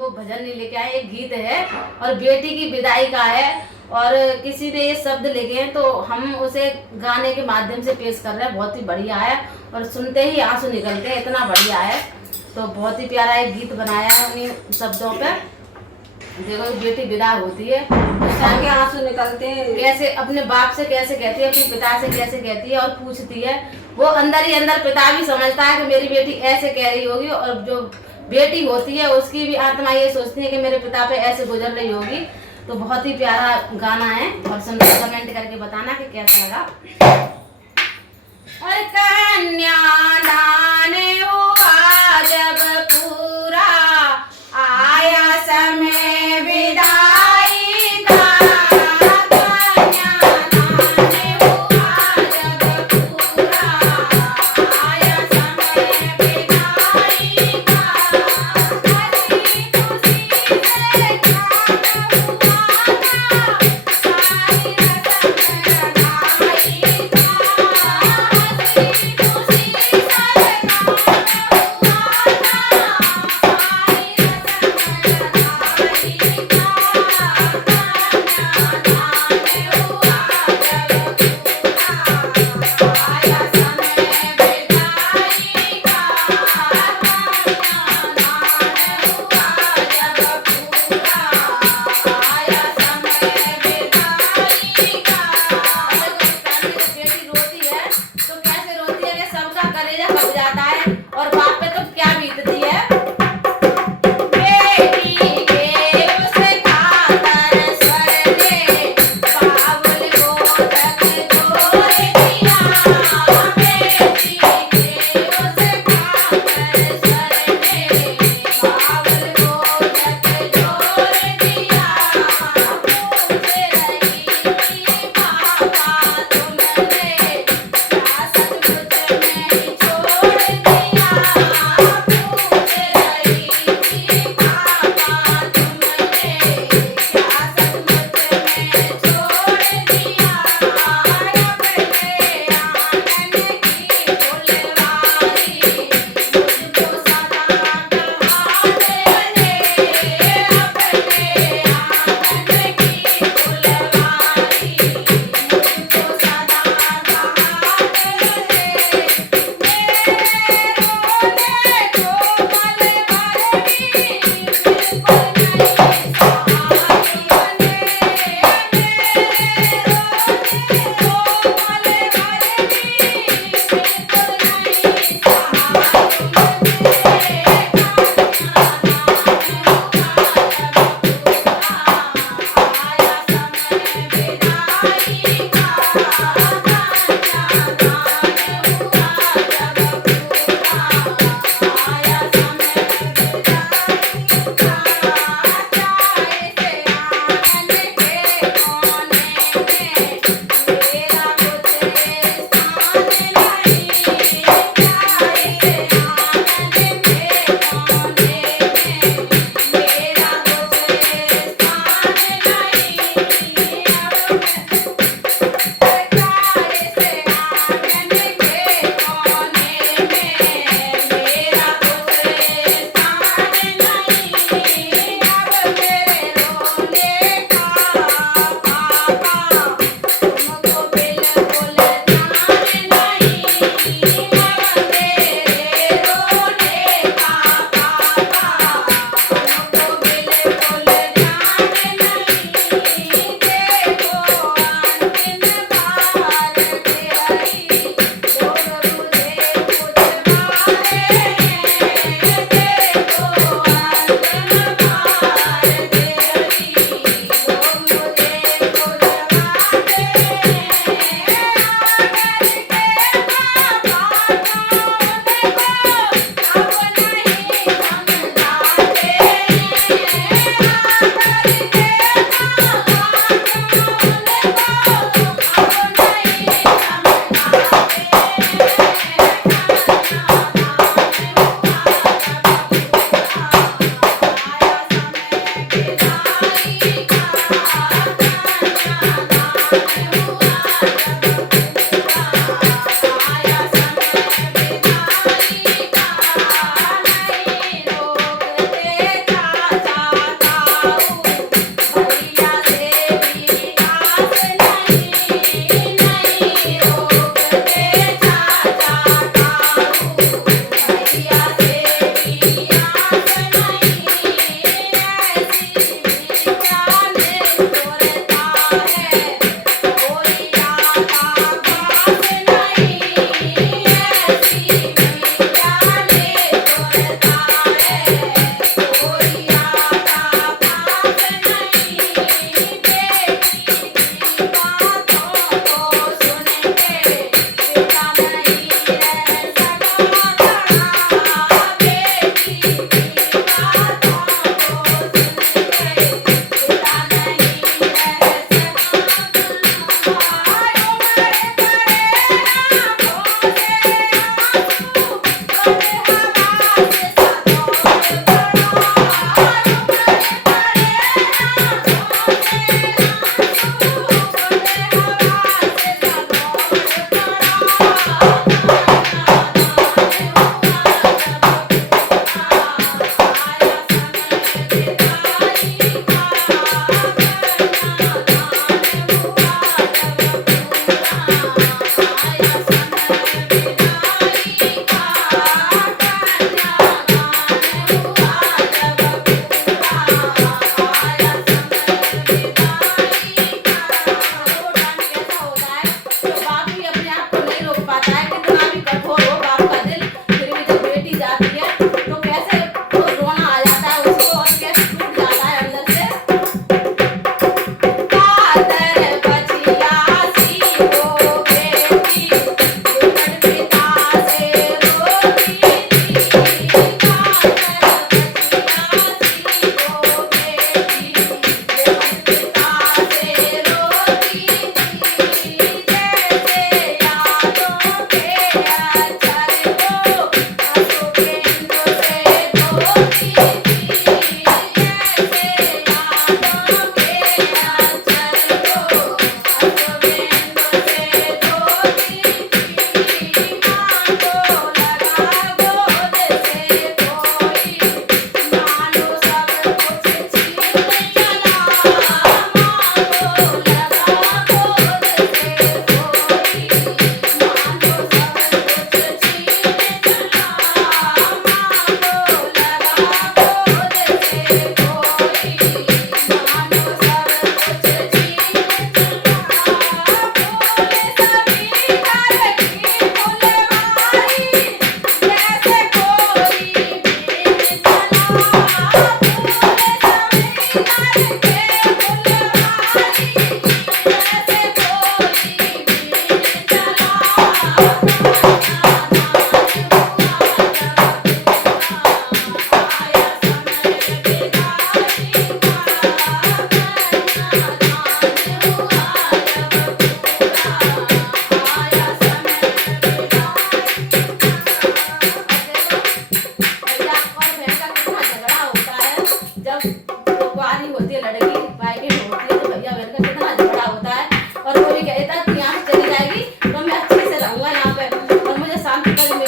भजन नहीं लेके आए, एक गीत है और बेटी की विदाई का है और किसी ने ये शब्द लिखे हैं तो हम उसे गाने के माध्यम से पेश कर रहे हैं। बहुत ही बढ़िया है और सुनते ही आंसू निकलते हैं, इतना बढ़िया है। तो बहुत ही प्यारा एक गीत बनाया है उन्हीं शब्दों पे। देखो बेटी विदा होती है, के आंसू निकलते हैं, कैसे अपने बाप से कैसे कहती है, अपने पिता से कैसे कहती है और पूछती है। वो अंदर ही अंदर पिता भी समझता है कि मेरी बेटी ऐसे कह रही होगी और जो बेटी होती है उसकी भी आत्मा ये सोचती है कि मेरे पिता पे ऐसे गुजर रही होगी। तो बहुत ही प्यारा गाना है और सुनकर कमेंट करके बताना कि कैसा लगा। और कन्यादान हुआ जब पूरा, आया समय विदाई का। कन्यादान हुआ जब पूरा, आया समय विदाई का। हसी खुशी से काम हुआ था, सारी रस्म अदाई का। हसी खुशी से काम हुआ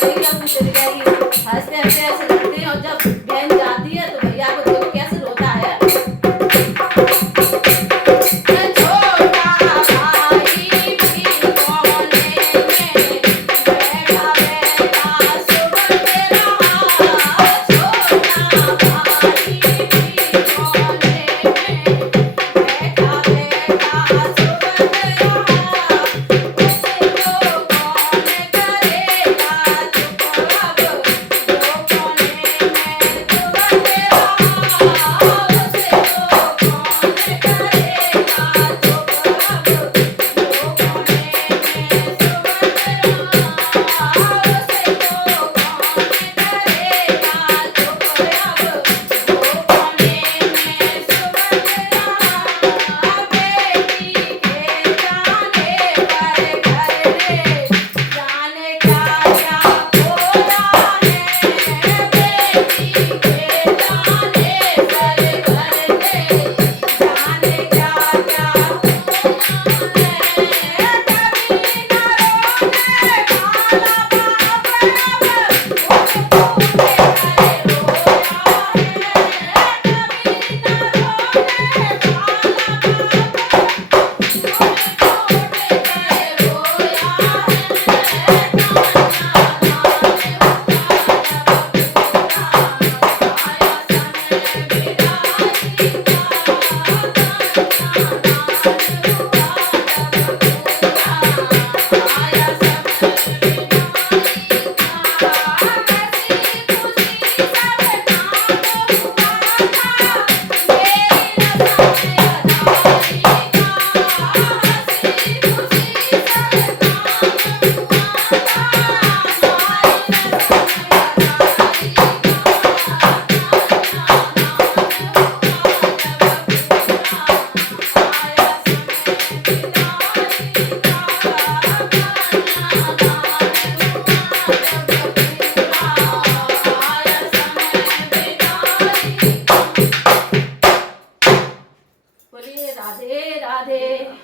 करेगी अपनी चली जाएगी। हंसते हंसते ऐसे लड़ते हैं और जब बहन जाती है तो भैया को देखो कैसे रोता है। छोटा भाई भी कोने में बैठा बैठा सुबह रहा। छोटा भाई भी कोने में बैठा बैठा सुबह रहा। उसे तो कौन करेगा चुप अब, जो कोने में सुबह रहा। उसे तो कौन करेगा चुप अब, जो कोने में सुबह रहा। उसे तो कौन करेगा चुप अब, जो कोने में सुबह रहा। बेटी के जाने पर घर में जाने क्या क्या खोया है। बेटी के जाने पर घर में जाने क्या क्या खोया है। कभी न रोने वाला बाप अब फूटे फूटे करे रोया है। कभी न रोने वाला बोलिए राधे राधे।